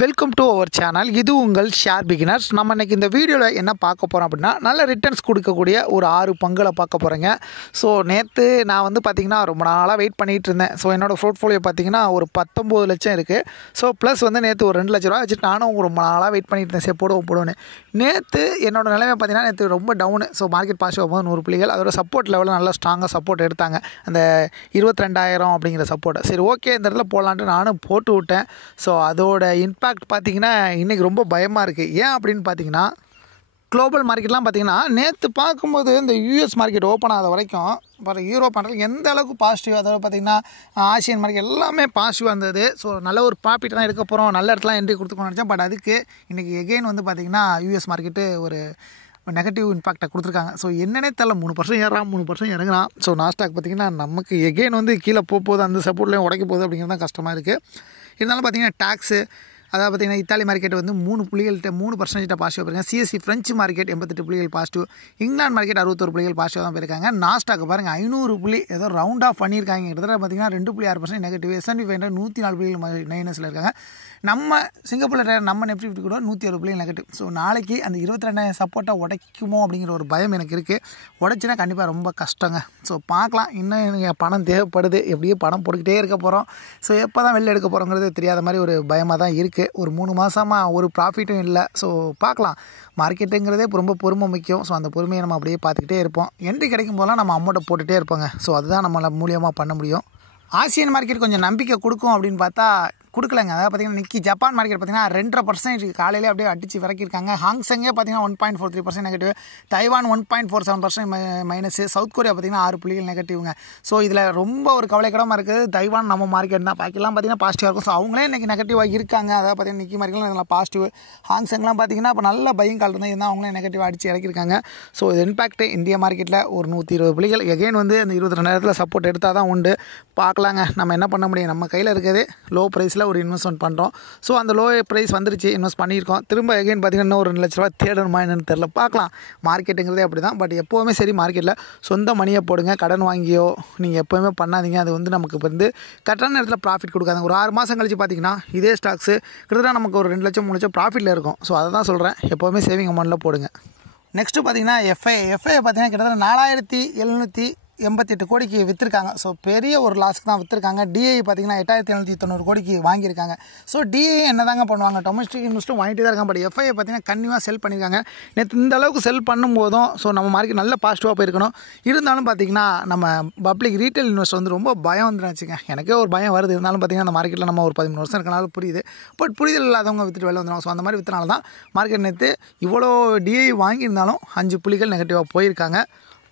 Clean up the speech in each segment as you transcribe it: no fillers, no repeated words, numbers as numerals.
Welcome to our channel. இது உங்கள் share beginners. நம்ம இன்றைக்கி இந்த வீடியோவில் என்ன பார்க்க போகிறோம் அப்படின்னா, நல்ல ரிட்டர்ன்ஸ் கொடுக்கக்கூடிய ஒரு 6 பங்குகளை பார்க்க போகிறேங்க. ஸோ நேற்று நான் பார்த்திங்கன்னா ரொம்ப நாளாக வெயிட் பண்ணிகிட்டு இருந்தேன். ஸோ என்னோடய போர்ட்ஃபோலியோ பார்த்திங்கன்னா ஒரு 19 லட்சம் இருக்குது. ஸோ ப்ளஸ் நேற்று ஒரு 2 லட்ச ரூபா வச்சுட்டு நானும் ரொம்ப நாளாக வெயிட் பண்ணிட்டு இருந்தேன். சரி போடுவோன்னு. நேற்று என்னோடய நிலைமை பார்த்திங்கன்னா நேற்று ரொம்ப டவுனு. ஸோ மார்க்கெட் பாசிட்டிவ் ஆகும்போது 100 புள்ளிகள். அதோட சப்போர்ட் லெவலில் நல்லா ஸ்ட்ராங்காக சப்போர்ட் எடுத்தாங்க, அந்த 22,000 அப்படிங்கிற சப்போர்ட்டை. சரி ஓகே, இந்த இடத்துல போடலான்ட்டு நானும் போட்டு விட்டேன். ஸோ அதோட இம்பேக்ட் பார்த்திங்கன்னா இன்றைக்கி ரொம்ப பயமாக இருக்குது. ஏன் அப்படின்னு பார்த்தீங்கன்னா, குளோபல் மார்க்கெட்லாம் பார்த்திங்கன்னா நேற்று பார்க்கும்போது இந்த யூஎஸ் மார்க்கெட் ஓப்பன் ஆகாத வரைக்கும் இப்போ யூரோப் பண்ணுறது எந்த அளவுக்கு பாசிட்டிவ், அதோட பார்த்திங்கன்னா ஆசியன் மார்க்கெட் எல்லாமே பாசிட்டிவாக இருந்தது. ஸோ நல்ல ஒரு ப்ராஃபிட் தான் எடுக்க போகிறோம், நல்ல இடத்துல என்ட்ரி கொடுத்துக்கணும்னு நினச்சேன். பட் அதுக்கு இன்றைக்கி எகெயின் பார்த்திங்கன்னா யூஎஸ் மார்க்கெட்டு ஒரு நெகட்டிவ் இம்பாக்டை கொடுத்துருக்காங்க. ஸோ என்னன்னே தெரியல, 3% ஏறான் 3% இறங்குறான். ஸோ நாஸ்டாக் பார்த்திங்கன்னா நமக்கு எகெயின் கீழே போகுது, அந்த சப்போர்ட்லேயும் உடைக்க போகுது அப்படிங்கிறது தான் கஷ்டமாக இருக்குது. இருந்தாலும் பார்த்திங்கன்னா டாக்ஸு, அதாவது பார்த்திங்கன்னா இத்தாலி மார்க்கெட் 3 புள்ளிகள்கிட்ட 3% பாசிட்டிவ் போயிருக்காங்க. சிஎஸ்சி ஃப்ரெஞ்சு மார்க்கெட் 88 புள்ளிகள் பாசிட்டிவ். இங்கிலாந்து மார்க்கெட் 61 புள்ளிகள் பாசிட்டிவ் தான் போயிருக்காங்க. நாஸ்டாக் பாருங்கள் 500 புள்ளி ஏதோ ரவுண்ட் ஆஃப் பண்ணியிருக்காங்க. கிட்டத்தட்ட பார்த்திங்கன்னா 2.6% நெகட்டிவ். S&P 500 104 புள்ளிகள் மைனஸில் இருக்காங்க. நம்ம சிங்கப்பூரில் நம்ம நிஃப்டி கூட 160 புள்ளிகள் நெகட்டிவ். ஸோ நாளைக்கு அந்த 22,000 சப்போர்ட்டை உடைக்குமோ அப்படிங்கிற ஒரு பயம் எனக்கு இருக்குது. உடைச்சினா கண்டிப்பாக ரொம்ப கஷ்டங்க. ஸோ பார்க்கலாம். இன்னும் எனக்கு பணம் தேவைப்படுது, எப்படியோ பணம் போட்டுக்கிட்டே இருக்க போகிறோம். ஸோ எப்போ தான் வெளில எடுக்க போகிறோங்கிறது தெரியாத மாதிரி ஒரு பயமாக தான் இருக்குது. ஒரு 3 மாதமாக ஒரு ப்ராஃபிட்டும் இல்லை. ஸோ பார்க்கலாம். மார்க்கெட்டுங்கிறதே ரொம்ப பொறுமை முக்கியம். ஸோ அந்த பொறுமையை நம்ம அப்படியே பார்த்துக்கிட்டே இருப்போம். என்ட்ரி கிடைக்கும் போதெல்லாம் நம்ம அமௌண்ட்டை போட்டுகிட்டே இருப்போங்க. ஸோ அதுதான் நம்மளை மூலியமாக பண்ண முடியும். ஆசியன் மார்க்கெட் கொஞ்சம் நம்பிக்கை கொடுக்கும் அப்படின்னு பார்த்தா கொடுக்கலங்க. அதாவது பார்த்திங்கன்னா நிக்கி ஜப்பான் மார்க்கெட் பார்த்திங்கன்னா 2.5% காலையிலே அப்படியே அடித்து விறக்கிருக்காங்க. ஹாங்செங்கே பார்த்திங்கன்னா 1.43% negative. Taiwan 1.47% minus. South Korea பார்த்திங்கன்னா 6 புள்ளிகள் நெகட்டிவ்ங்க. ஸோ இதில் ரொம்ப ஒரு கவலைக்கிடமாக இருக்குது தைவான் நம்ம மார்க்கெட் தான். பாக்கிலாம் பார்த்திங்கன்னா பாசிட்டிவாக இருக்கும். ஸோ அவங்களே இன்றைக்கி நெகட்டிவாக இருக்காங்க. அதாவது பார்த்திங்கன்னா நிக்கி மார்க்கெட்லாம் இதெல்லாம் பாசிட்டிவ். ஹாங்செங்லாம் பார்த்திங்கன்னா இப்போ நல்ல பையிங் கால் இருந்தால் அவங்களே நெகட்டிவாக அடித்து இறக்கிருக்காங்க. ஸோ இது இம்பாக்ட் இந்தியா மார்க்கெட்டில் ஒரு 120 புள்ளிகள் எகெயின் அந்த 22,000 சப்போர்ட் எடுத்தால் தான் உண்டு. பார்க்கலாங்க, நம்ம என்ன பண்ண முடியும். நம்ம கையில் இருக்கிறதே லோ ப்ரைஸில் ஒரு இன்வெஸ்ட்மெண்ட் பண்ணுறோம். ஸோ அந்த லோ ப்ரைஸ் வந்துருச்சு, இன்வெஸ்ட் பண்ணியிருக்கோம். திரும்ப எகைன் பார்த்திங்கன்னா இன்னும் ஒரு 2 லட்ச ரூபா தேடணுமா என்னன்னு தெரில. பார்க்கலாம். மார்க்கெட்டுங்கிறதே அப்படி தான். பட் எப்போவுமே சரி, மார்க்கெட்டில் சொந்த மணியை போடுங்க. கடன் வாங்கியோ நீங்கள் எப்போவுமே பண்ணாதீங்க. அது நமக்கு கரெக்டான நேரத்தில் ப்ராஃபிட் கொடுக்காது. ஒரு 6 மாதம் கழிச்சு பார்த்திங்கன்னா இதே ஸ்டாக்ஸு கிட்டத்தட்ட நமக்கு ஒரு 2 லட்சம் 3 லட்சம் ப்ராஃபிட்டில் இருக்கும். ஸோ அதை தான் சொல்கிறேன், எப்போவுமே சேவிங் அமௌண்ட்டில் போடுங்க. நெக்ஸ்ட்டு பார்த்திங்கன்னா எஃப்ஐ பார்த்திங்கன்னா கிட்டத்தட்ட 4,788 கோடிக்கு விற்றுருக்காங்க. ஸோ பெரிய ஒரு லாஸ்க்கு தான் விற்றுருக்காங்க. டிஐ பார்த்திங்கன்னா 8,790 கோடிக்கு வாங்கியிருக்காங்க. ஸோ டிஐ என்ன தாங்க பண்ணுவாங்க, டொமஸ்டிக் இன்வெஸ்ட்டும் வாங்கிட்டு தான் இருக்காங்க. பட் எஃப்ஐ பார்த்திங்கன்னா கன்னியூவாக செல் பண்ணியிருக்காங்க. நேற்று இந்த அளவுக்கு செல் பண்ணும்போதும் ஸோ நம்ம மார்க்கெட் நல்ல பாசிட்டிவாக போயிருக்கணும். இருந்தாலும் பார்த்திங்கன்னா நம்ம பப்ளிக் ரீட்டைல் இன்வெஸ்ட் ரொம்ப பயம் வந்துருச்சுங்க. எனக்கே ஒரு பயம் வருது. இருந்தாலும் பார்த்திங்கன்னா அந்த மார்க்கெட்டில் நம்ம ஒரு 13 வருஷம் இருக்கனால புரியுது. பட் புரிதல் இல்லாதவங்க விற்றுட்டு வெளில வந்துடும். ஸோ அந்த மாதிரி விற்றனால தான் மார்க்கெட் நேற்று இவ்வளோ டிஐ வாங்கியிருந்தாலும் 5 புள்ளிகள் நெகட்டிவாக போயிருக்காங்க.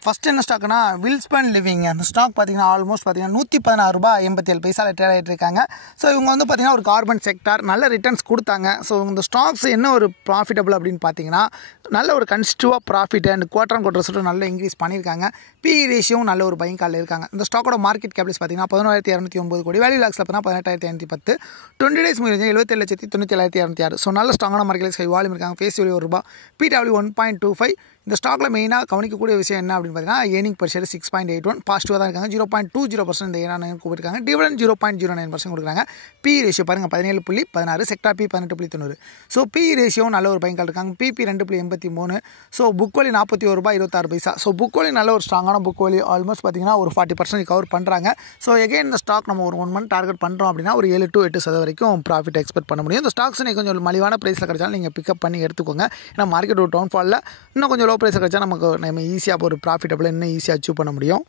ஃபஸ்ட் என்ன ஸ்டாக்னா வில்ஸ்பன் லிவிங். அந்த ஸ்டாக் பார்த்திங்கன்னா ஆல்மோஸ்ட் பார்த்திங்கன்னா ₹116.87 ட்ரேட் ஆகிட்டு இருக்காங்க. ஸோ இவங்க பார்த்திங்கன்னா ஒரு கார்பன் செக்டார், நல்ல ரிட்டர்ன்ஸ் கொடுத்தாங்க. ஸோ இந்த ஸ்டாக்ஸ் என்ன ஒரு ப்ராஃபிட்டபிள் அப்படின்னு பார்த்தீங்கன்னா நல்ல ஒரு கன்ஸ்டியூவாக ப்ராஃபிட் அண்ட் குவார்டர் சொல்லிட்டு நல்ல இன்க்ரீஸ் பண்ணியிருக்காங்க. பிஇ ரேஷியோவும் நல்ல ஒரு பையிங் காலில் இருக்காங்க. இந்த ஸ்டாக்கோட மார்க்கெட் கேபிள்ஸ் பார்த்திங்கன்னா 11,209 கோடி, வேல்யூ லாக்ஸில் பார்த்தீங்கன்னா 18,510, 20 டேஸ் முடிஞ்சு 77,97,206. ஸோ நல்ல ஸ்ட்ராங்கான மார்க்கெட் ஹை வால்யூம் இருக்காங்க. Face value ₹1, PW 1.25. இந்த ஸ்டாக்கில் மெயினாக கவனிக்கக்கூடிய விஷயம் என்ன அப்படின்னு பார்த்தீங்கன்னா ஏர்னிங் பர் ஷேர் 6.81 பாசிட்டிவாக தான் இருக்காங்க. 0.20% இந்த ஏர்னிங் கொடுத்துருக்காங்க. டிவிடெண்ட் 0.09% கொடுக்குறாங்க. பிஇ ரேஷியோ பாருங்கள் 17.16, sector P 18.90. So PE ratio நல்ல ஒரு பையன் இருக்காங்க. PB 2.83. So book value ₹41.26. So book value நல்ல ஒரு ஸ்ட்ராங்கான புக் வேல்யூ. ஆல்மோஸ்ட் பார்த்தீங்கன்னா ஒரு 40% கவர் பண்ணுறாங்க. ஸோ எகைன் இந்த ஸ்டாக் நம்ம ஒரு 1 மந்த் டார்கெட் பண்ணுறோம் அப்படின்னா ஒரு 7 to 8% வரைக்கும் ப்ராஃபிட் எக்ஸ்பெக்ட் பண்ண முடியும். இந்த ஸ்டாக்ஸ் கொஞ்சம் மலிவான ப்ரைஸில் கிடைச்சாலும் நீங்கள் பிக்கப் பண்ணி எடுத்துக்கோங்க. ஏன்னா மார்க்கெட் ஒரு டவுன் ஃபாலில் இன்னும் கொஞ்சம் லோ ப்ரைஸில் கிடைச்சா நம்ம ஈஸியாக ஒரு ப்ராஃபிட்டபிள் இன்னும் ஈஸியாக அச்சீவ் பண்ண முடியும்.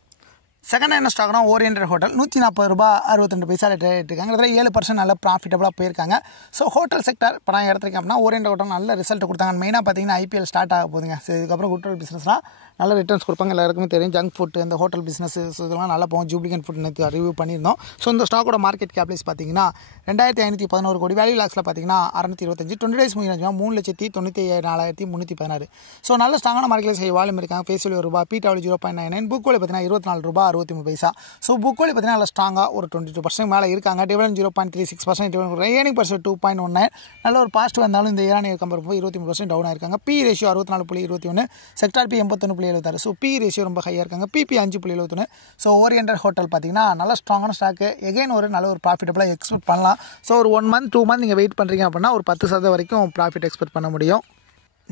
செகண்ட் என்ன ஸ்டாக்னா ஓரியன்டட் ஹோட்டல் ₹140.62 ட்ரேட் இருக்காங்க. அதில் 7% நல்ல ப்ராஃபிட்டபுளாக போயிருக்காங்க. ஸோ ஹோட்டல் செக்டர் இப்போ நான் எடுத்துருக்கேன் அப்படின்னா ஓரியன்டட் ஹோட்டல் நல்ல ரிசல்ட் கொடுத்தாங்க. மெயினாக பார்த்தீங்கன்னா ஐபிஎல் ஸ்டார்ட் ஆக போகுதுங்க. ஸோ இதுக்கப்புறம் ஹோட்டல் பிஸ்னஸ்லாம் நல்ல ரிட்டர்ன்ஸ் கொடுப்பாங்க. எல்லாருக்குமே தெரியும். ஜங்க் ஃபுட், இந்த ஹோட்டல் பிஸ்னஸ் இதெல்லாம் நல்லா போகும். ஜூப்ளிகன் ஃபுட் நேற்று ரிவ்யூ பண்ணியிருந்தோம். ஸோ இந்த ஸ்டாக்கோட மார்க்கெட் கேபிள்ஸ் பார்த்தீங்கன்னா 2,511 கோடி, வேல்யூ லாக்ஸில் பார்த்தீங்கன்னா 625, 20 டேஸ் முடிஞ்சு 3,94,316. ஸோ நல்ல ஸ்ட்ராங்கான மார்க்கெட் ஹை வால்யூம் இருக்காங்க. Face value ₹1, PW 0.99, book value பார்த்தீங்கன்னா ₹24.63. ஸோ புக் வேல்யூ பார்த்தீங்கன்னா நல்லா ஸ்ட்ராங்காக ஒரு 22% மேலே இருக்காங்க. Dividend 0.36% dividend. Earning per share 2.19 நல்ல ஒரு பாசிட்டிவ் வந்தாலும் இந்த ஏர்னிங் கம்பேர் 23% டவுன் ஆயிருக்காங்க. B ratio 64.21, sector B 81. 5.76. So P ratio ரொம்ப ஹையாக இருக்காங்க. பிபி 5.71. ஸோ ஓரியண்டல் ஹோட்டல் பார்த்தீங்கன்னா நல்ல ஸ்ட்ராங்கான ஸ்டாக்கு. எகைன் ஒரு நல்ல ஒரு ப்ராஃபிட்டபுளாக எக்ஸ்பெக்ட் பண்ணலாம். ஸோ ஒரு 1 மந்த் 2 மந்த் நீங்கள் வெயிட் பண்ணுறீங்க அப்படின்னா ஒரு 10% வரைக்கும் ப்ராஃபிட் எக்ஸ்பெக்ட் பண்ண முடியும்.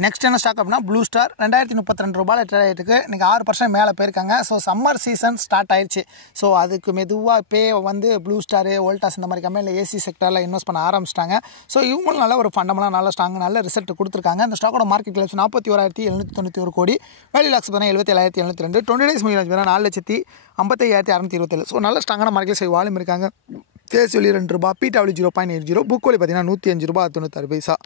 நெக்ஸ்ட் என்ன ஸ்டாக் அப்படின்னா ப்ளூ ஸ்டார் 2032 ரூபாயில் ட்ரேட் ஆகிட்டு இன்றைக்கி 6% மேலே போயிருக்காங்க. ஸோ சம்மர் சீசன் ஸ்டார்ட் ஆயிடுச்சு. ஸோ அதுக்கு மெதுவாக இப்போ வந்து ப்ளூ ஸ்டாரு வோல்டாஸ் இந்த மாதிரி கம்பெனியில் ஏசி செக்டரில் இன்வெஸ்ட் பண்ண ஆரம்பிச்சிட்டாங்க. ஸோ இவங்களும் நல்ல ஒரு ஃபண்டமெல்லாம் நல்ல ஸ்ட்ராங் நல்ல ரிசல்ட் கொடுத்துருக்காங்க. இந்த ஸ்டாக்கோட மார்க்கெட் கேப்ஸ் 41,791 கோடி, வேல்யூ லாக்ஸ் பார்த்தீங்கன்னா 77,702, 20 டேஸ் மீடியம் 4,55,627. ஸோ நல்ல ஸ்ட்ராங்கான மார்க்கெட் வால்யூம் இருக்காங்க. Face value ₹2, PW 0.80, book value பார்த்தீங்கன்னா ₹105.96.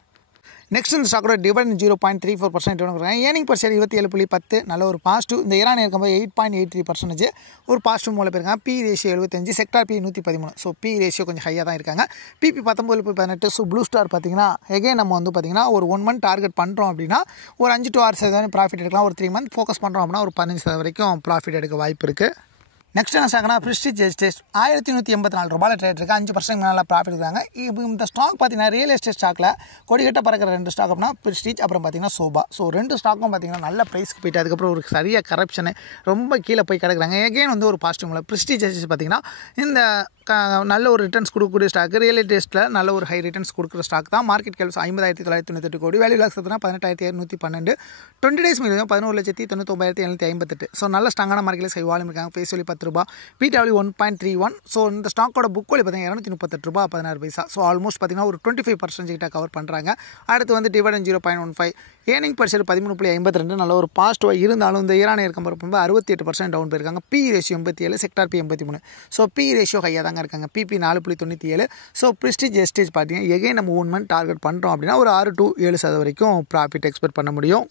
நெக்ஸ்ட் இந்த ஸ்டாக்கோட டிவிடெண்ட் 0.34% கொடுக்குறாங்க. ஏர்னிங் பர் ஷேர் 27.10, நல்ல ஒரு பாசிட்டிவ். இந்த ஈரான் இருக்கும்போது 8.83% ஒரு பாசிட்டிவ் மூலம் போயிருக்காங்க. B ratio 75, sector B 113. So P ratio கொஞ்சம் ஹையாக தான் இருக்காங்க. பிபி 19.18. ஸோ ப்ளூ ஸ்டார் பார்த்தீங்கன்னா எகைன் நம்ம வந்து பார்த்தீங்கன்னா ஒரு 1 மந்த் டார்கெட் பண்ணுறோம் அப்படின்னா ஒரு 5 to 6% ப்ராஃபிட் எடுக்கலாம். ஒரு 3 மந்த் ஃபோக்கஸ் பண்ணுறோம் அப்படின்னா ஒரு 15% வரைக்கும் ப்ராஃபிட் எடுக்க வாய்ப்பு இருக்குது. நெக்ஸ்ட் என்ன ஸ்டாக்னா பிரிஸ்டிஜ் எஸ்டேட் 1184 ரூபாயில் ட்ரேட் இருக்குது. 5% மேலே ப்ராஃபிட் இருக்காங்க. இப்போ இந்த ஸ்டாக் பார்த்தீங்கன்னா ரியல் எஸ்டேட் ஸ்டாக்கில் கொடிக்கட்ட பறக்கிற 2 ஸ்டாக் அப்படின்னா பிரிஸ்டிஜ் அப்புறம் பார்த்தீங்கன்னா சோபா. ஸோ 2 ஸ்டாக்கும் பார்த்தீங்கன்னா நல்ல ப்ரைஸ்க்கு போயிட்டு அதுக்கப்புறம் ஒரு சரியாக கரப்ஷனு ரொம்ப கீழே போய் கிடக்குறாங்க. எகைன் வந்து ஒரு பாசிட்டிவ் மூலம் பிரிஸ்டிஜ் எஸ்டேட் பார்த்தீங்கன்னா இந்த நல்ல ஒரு ரிட்டர்ன்ஸ் கொடுக்கக்கூடிய ஸ்டாக். ரியல் எஸ்டேட்டில் நல்ல ஒரு ஹை ரிட்டர்ன்ஸ் கொடுக்குற ஸ்டாக் தான். மார்க்கெட் கேப்ஸ் 50,998 கோடி, வேல்யூ லாக்ஸ் பார்த்தீங்கன்னா 18,212, 20 டேஸ் மீது 11,99,758. ஸோ நல்ல ஸ்ட்ராங்கான மார்க்கெட்டில் ஹை வால்யூம் இருக்காங்க. Face value ₹10, PW 1.31. ஸோ இந்த ஸ்டாக்கோட புக் வேல்யூ பார்த்தீங்கன்னா ₹238.16. ஸோ ஆல்மோஸ்ட் பார்த்தீங்கன்னா ஒரு 25% கிட்ட கவர் பண்ணுறாங்க. அடுத்து வந்து டிவிடெண்ட் 0.15, ஏர்னிங் பர் ஷேர் 13.52, நல்ல ஒரு பாசிட்டிவாக இருந்தாலும் இந்த ஈரானியர் கம்பேர் பண்ணும்போது 68% டவுன் போயிருக்காங்க. B ratio 87, sector B 83. So P ratio ஹையாக தாங்க இருக்காங்க. பிபி 4.97. ஸோ பிரிஸ்டிஜ் எஸ்டேஜ் பார்த்தீங்கன்னா எகைன் நம்ம 1 மந்த் டார்கெட் பண்ணுறோம் அப்படின்னா ஒரு 6 to 7% வரைக்கும் ப்ராஃபிட் எக்ஸ்பெக்ட் பண்ண முடியும்.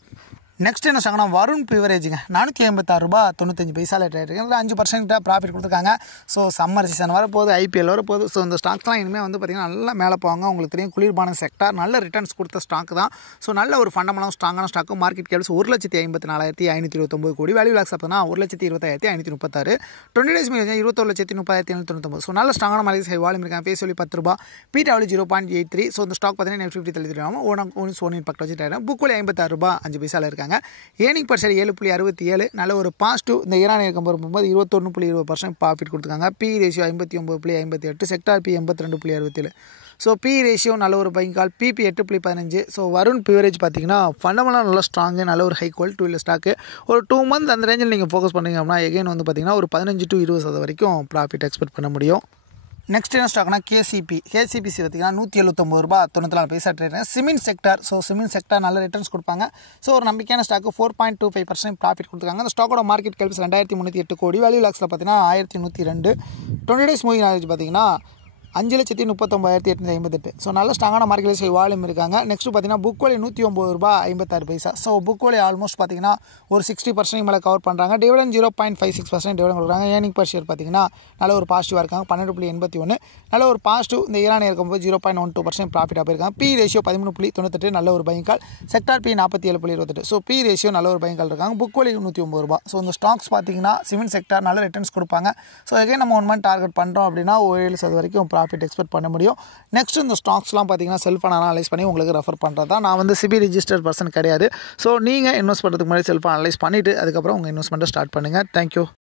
நெக்ஸ்ட் என்ன ஸ்டாக்னா வருண் பிவரேஜுங்க 486.95 ட்ரேட் இருக்குது. 5% ப்ராஃபிட் கொடுத்துருக்காங்க. ஸோ சம்மர் சீசன் வரப்போகுது, ஐபிஎல் வரப்போகுது. ஸோ இந்த ஸ்டாக்ஸ்லாம் இனிமேல் வந்து பார்த்திங்கன்னா நல்லா மேலே போவாங்க. உங்களுக்கு தெரியும் குளிர்பான செக்டார் நல்ல ரிட்டர்ன்ஸ் கொடுத்த ஸ்டாக் தான். ஸோ நல்ல ஒரு ஃபண்டமெல்லாம் ஸ்ட்ராங்கான ஸ்டாக்கு. மார்க்கெட் கேப்ஸ் 1,54,529 கோடி, வேல்யூ லாக்ஸ் பார்த்தோன்னா 1,20,536, 20 டேஸ் மீது 21,30,799. ஸோ நல்ல ஸ்ட்ராங்கான மார்க்கெட் ஹை வால்யூம் இருக்காங்க. Face value ₹10, PW 0.83. ஸோ இந்த ஸ்டாக் பார்த்தீங்கன்னா நெட் 50 தள்ளிடுவாங்க. ஒன் பக்கம் வச்சுட்டு புக் வேல்யூ ₹56.5 இருக்காங்க. ஏர்னிங் பர் ஷேர் 7.67, நல்ல ஒரு பாசிட்டிவ். இந்த ஈரானியர் கம்பேர் பண்ணும்போது 21.20% ப்ராஃபிட் கொடுத்துருக்காங்க. B ratio 59.58, sector B 82.67. So P ratio நல்ல ஒரு பைங் கால். பிபி 8.15. ஸோ வருண் பிவரேஜ் பார்த்தீங்கன்னா ஃபண்டமெல்லாம் நல்லா ஸ்ட்ராங்கு, நல்ல ஒரு ஹை குவாலிட்டி உள்ள ஸ்டாக்கு. ஒரு 2 மந்த் அந்த ரேஞ்சில் நீங்கள் ஃபோக்கஸ் பண்ணுறீங்க அப்படின்னா எகைன் வந்து பார்த்தீங்கன்னா ஒரு 15 to 20% வரைக்கும் ப்ராஃபிட் எக்ஸ்பெக்ட் பண்ண முடியும். நெக்ஸ்ட் என்ன ஸ்டாக்னா கேசிபிசி பார்த்தீங்கன்னா ₹179.94 trade. Cement sector. So cement sector நல்ல ரிட்டர்ன்ஸ் கொடுப்பாங்க. ஸோ ஒரு நம்பிக்கையான ஸ்டாக்கு 4.25% ப்ராஃபிட் கொடுத்துருக்காங்க. அந்த ஸ்டாக்கோட மார்க்கெட் கேப்ஸ் 2,308 கோடி, வேல்யூ லாக்ஸில் பார்த்தீங்கன்னா 1,102, 20 டேஸ் மூவிங் ஆவரேஜ் பார்த்தீங்கன்னா 5,39,858. ஸோ நல்ல ஸ்ட்ராங்கான மார்க்கெட் வால்யூம் இருக்காங்க. நெக்ஸ்ட் பார்த்தீங்கன்னா book value ₹109.56. So book value almost பார்த்தீங்கன்னா ஒரு 60% மேலே கவர் பண்ணுறாங்க. டிவிடெண்ட் 0.56% டிவிடெண்ட் கொடுக்குறாங்க. ஏர்னிங் பர் ஷேர் பார்த்தீங்கன்னா நல்ல ஒரு பாசிட்டிவாக இருக்காங்க. 12.81, நல்ல ஒரு பாசிட்டிவ். இந்த ஈரானியர் இருக்கும்போது 0.12% ப்ராஃபிட்டாக போயிருக்காங்க. பி ரேஷியோ 13.98, நல்ல ஒரு buying call. Sector P 47.28. So P ratio நல்ல ஒரு பைங் கால் இருக்காங்க. Book value ₹109. ஸோ இந்த ஸ்டாக்ஸ் பார்த்தீங்கன்னா சிமெண்ட் செக்டார் நல்ல ரிட்டர்ன்ஸ் கொடுப்பாங்க. ஸோ எகைன் நம்ம 1 மந்த் டார்கெட் பண்ணுறோம் அப்படின்னா 7% வரைக்கும் ப்ராஃபிட் எக்ஸ்பெக்ட் பண்ண முடியும். நெக்ஸ்ட் இந்த ஸ்டாக்ஸ்லாம் பார்த்தீங்கன்னா செல்ஃபாக அனலைஸ் பண்ணி உங்களுக்கு ரெஃபர் பண்ணுறது தான். நான் வந்து சிபி ரிஜிஸ்டர்ட் பர்சன் கிடையாது. ஸோ நீங்கள் இன்வெஸ்ட் பண்ணுறதுக்கு முன்னாடி செல்ஃபாக அனலைஸ் பண்ணிவிட்டு அதுக்கப்புறம் உங்கள் இன்வெஸ்ட்மெண்ட்டை ஸ்டார்ட் பண்ணுங்கள். தேங்க்யூ.